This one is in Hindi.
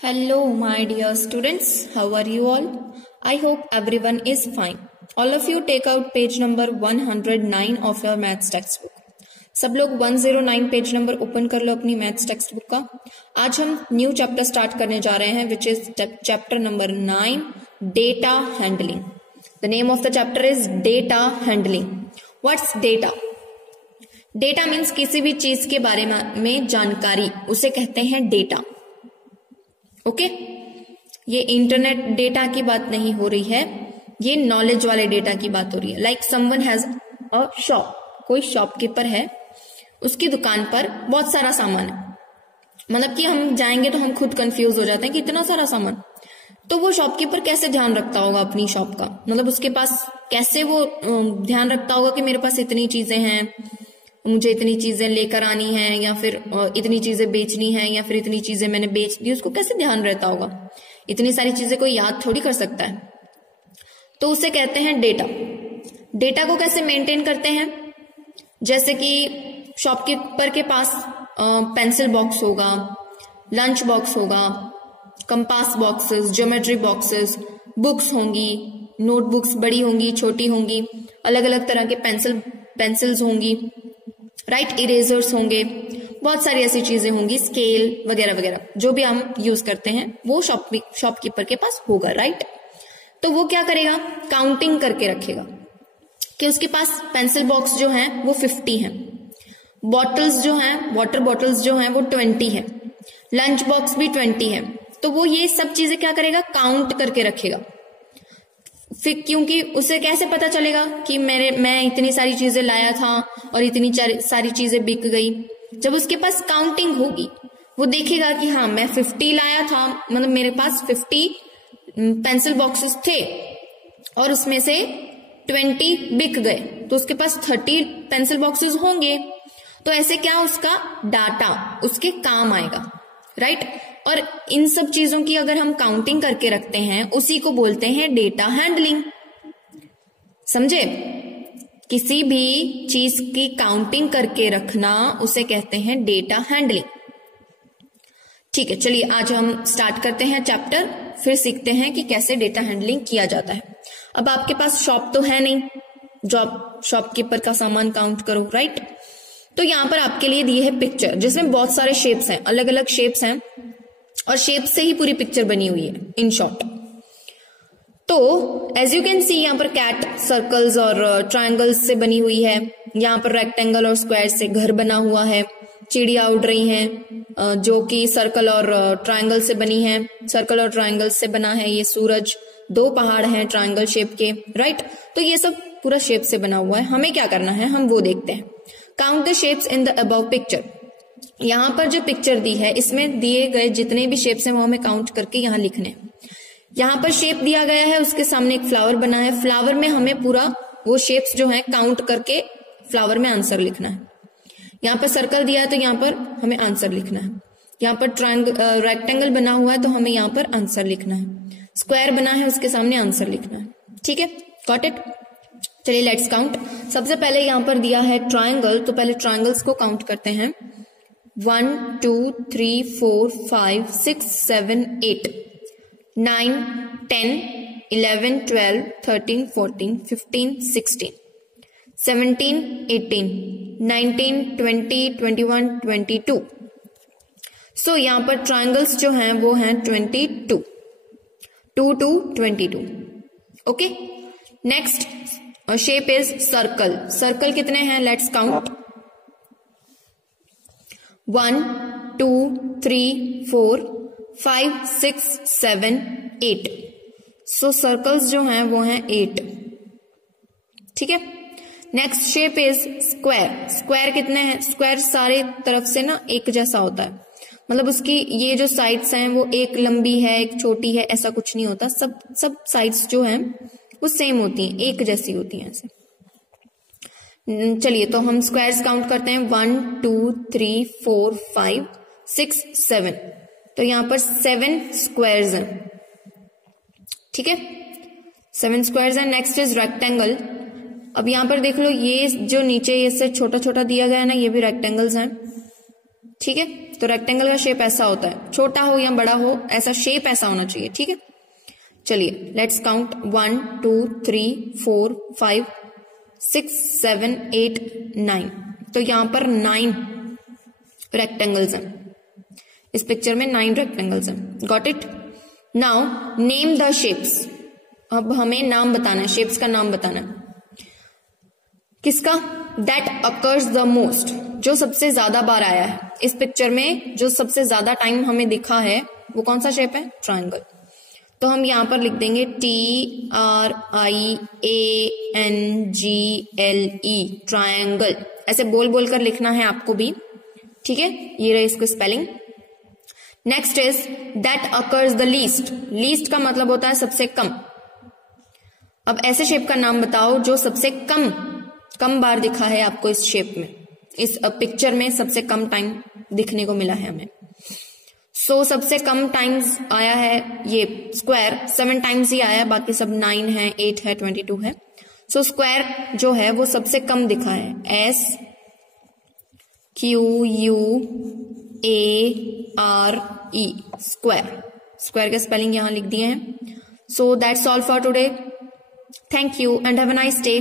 Hello, my dear students. How are you all? I hope everyone is fine. All of you take out page number 109 of your maths textbook. सब लोग 109 पेज नंबर ओपन कर लो अपनी मैथ्स टेक्स्ट बुक का. आज हम न्यू चैप्टर स्टार्ट करने जा रहे हैं which is chapter number 9, data handling. The name of the chapter is data handling. What's data? Data means किसी भी चीज के बारे में जानकारी, उसे कहते हैं डेटा. ओके ये इंटरनेट डेटा की बात नहीं हो रही है, ये नॉलेज वाले डेटा की बात हो रही है. Like someone has a shop, कोई शॉपकीपर है, उसकी दुकान पर बहुत सारा सामान है. मतलब कि हम जाएंगे तो हम खुद कंफ्यूज हो जाते हैं कि इतना सारा सामान. तो वो शॉपकीपर कैसे ध्यान रखता होगा अपनी शॉप का, मतलब उसके पास कैसे वो ध्यान रखता होगा कि मेरे पास इतनी चीजें हैं, मुझे इतनी चीजें लेकर आनी है, या फिर इतनी चीजें बेचनी है, या फिर इतनी चीजें मैंने बेच दी. उसको कैसे ध्यान रहता होगा? इतनी सारी चीजें कोई याद थोड़ी कर सकता है. तो उसे कहते हैं डेटा. डेटा को कैसे मेंटेन करते हैं? जैसे कि शॉपकीपर के पास पेंसिल बॉक्स होगा, लंच बॉक्स होगा, compass boxes, geometry boxes, books होंगी, नोटबुक्स बड़ी होंगी, छोटी होंगी, अलग अलग तरह के पेंसिल्स होंगी, राइट, इरेजर्स होंगे, बहुत सारी ऐसी चीजें होंगी, स्केल वगैरह वगैरह, जो भी हम यूज करते हैं वो शॉपकीपर के पास होगा, राइट. तो वो क्या करेगा? काउंटिंग करके रखेगा कि उसके पास पेंसिल बॉक्स जो है वो 50 है, बॉटल्स जो हैं, वाटर बॉटल्स जो हैं वो 20 है, लंच बॉक्स भी 20 है. तो वो ये सब चीजें क्या करेगा? काउंट करके रखेगा. फिर क्योंकि उसे कैसे पता चलेगा कि मैं इतनी सारी चीजें लाया था और इतनी सारी चीजें बिक गई? जब उसके पास काउंटिंग होगी, वो देखेगा कि हाँ मैं 50 लाया था, मतलब मेरे पास 50 पेंसिल बॉक्सेस थे और उसमें से 20 बिक गए, तो उसके पास 30 पेंसिल बॉक्सेस होंगे. तो ऐसे क्या उसका डाटा उसके काम आएगा, राइट. और इन सब चीजों की अगर हम काउंटिंग करके रखते हैं, उसी को बोलते हैं डेटा हैंडलिंग. समझे? किसी भी चीज की काउंटिंग करके रखना उसे कहते हैं डेटा हैंडलिंग. ठीक है, चलिए आज हम स्टार्ट करते हैं चैप्टर, फिर सीखते हैं कि कैसे डेटा हैंडलिंग किया जाता है. अब आपके पास शॉप तो है नहीं जो आप शॉपकीपर का सामान काउंट करो, राइट. तो यहां पर आपके लिए दी है पिक्चर जिसमें बहुत सारे शेप्स हैं, अलग अलग शेप्स हैं, और शेप से ही पूरी पिक्चर बनी हुई है इन शॉर्ट. तो एज यू कैन सी यहाँ पर कैट सर्कल्स और ट्रायंगल्स से बनी हुई है. यहाँ पर रेक्टेंगल और स्क्वायर से घर बना हुआ है. चिड़िया उड़ रही हैं जो कि सर्कल और ट्रायंगल से बनी है. सर्कल और ट्रायंगल से बना है ये सूरज. 2 पहाड़ हैं ट्रायंगल शेप के, राइट. तो ये सब पूरा शेप से बना हुआ है. हमें क्या करना है, हम वो देखते हैं. Count the shapes in the above picture. यहां पर जो पिक्चर दी है इसमें दिए गए जितने भी शेप्स हैं वो हमें काउंट करके यहां लिखने हैं. यहां पर शेप दिया गया है, उसके सामने एक फ्लावर बना है. फ्लावर में हमें पूरा वो शेप्स जो है काउंट करके फ्लावर में आंसर लिखना है. यहाँ पर सर्कल दिया है तो यहाँ पर हमें आंसर लिखना है. यहाँ पर रेक्टेंगल बना हुआ है तो हमें यहाँ पर आंसर लिखना है. स्क्वायर बना है, उसके सामने आंसर लिखना है. ठीक है, गॉट इट. चलिए लेट्स काउंट. सबसे पहले यहाँ पर दिया है ट्रायंगल, तो पहले ट्रायंगल्स को काउंट करते हैं. 1 2 3 4 5 6 7 8 9 10 11 12 13 14 15 16 17 18 19 20 21 22. सो यहाँ पर ट्रायंगल्स जो हैं वो हैं 22, 2 to 22. Okay, next shape is circle. Circle कितने हैं? Let's count. 1 2 3 4 5 6 7 8. सो सर्कल्स जो हैं वो हैं 8. ठीक है. Next shape is square. Square कितने हैं? स्क्वायर सारे तरफ से ना एक जैसा होता है, मतलब उसकी ये जो साइड्स हैं वो एक लंबी है एक छोटी है, ऐसा कुछ नहीं होता. सब साइड्स जो हैं वो सेम होती हैं, एक जैसी होती हैं ऐसे. चलिए तो हम स्क्वायर्स काउंट करते हैं. 1 2 3 4 5 6 7. तो यहां पर 7 स्क्वायर्स हैं. ठीक है, 7 स्क्वायर्स हैं. Next is rectangle. अब यहां पर देख लो, ये जो नीचे इससे छोटा छोटा दिया गया है ना, ये भी रेक्टेंगल्स हैं. ठीक है। तो रेक्टेंगल का शेप ऐसा होता है, छोटा हो या बड़ा हो, ऐसा शेप ऐसा होना चाहिए, ठीक है। चलिए लेट्स काउंट 1 2 3 4 5 6 7 8 9। तो यहां पर 9 रेक्टेंगल्स हैं, इस पिक्चर में 9 रेक्टेंगल्स हैं। Got it. Now name the shapes. अब हमें नाम बताना है, शेप्स का नाम बताना है। किसका? दैट अकर्स द मोस्ट, जो सबसे ज्यादा बार आया है इस पिक्चर में, जो सबसे ज्यादा टाइम हमें दिखा है वो कौन सा शेप है? ट्रायंगल। तो हम यहां पर लिख देंगे TRIANGLE, ट्रायंगल। ऐसे बोल बोल कर लिखना है आपको भी, ठीक है। ये रही इसको spelling. Next is that occurs the least. Least का मतलब होता है सबसे कम। अब ऐसे शेप का नाम बताओ जो सबसे कम बार दिखा है आपको इस शेप में, इस पिक्चर में सबसे कम टाइम दिखने को मिला है हमें। सो सबसे कम टाइम्स आया है ये स्क्वायर, 7 टाइम्स ही आया है, बाकी सब 9 है, 8 है, 22 है। सो स्क्वायर जो है वो सबसे कम दिखा है, SQUARE, स्क्वायर। स्क्वायर के स्पेलिंग यहां लिख दिए हैं। So that's all for today. Thank you and have a nice day.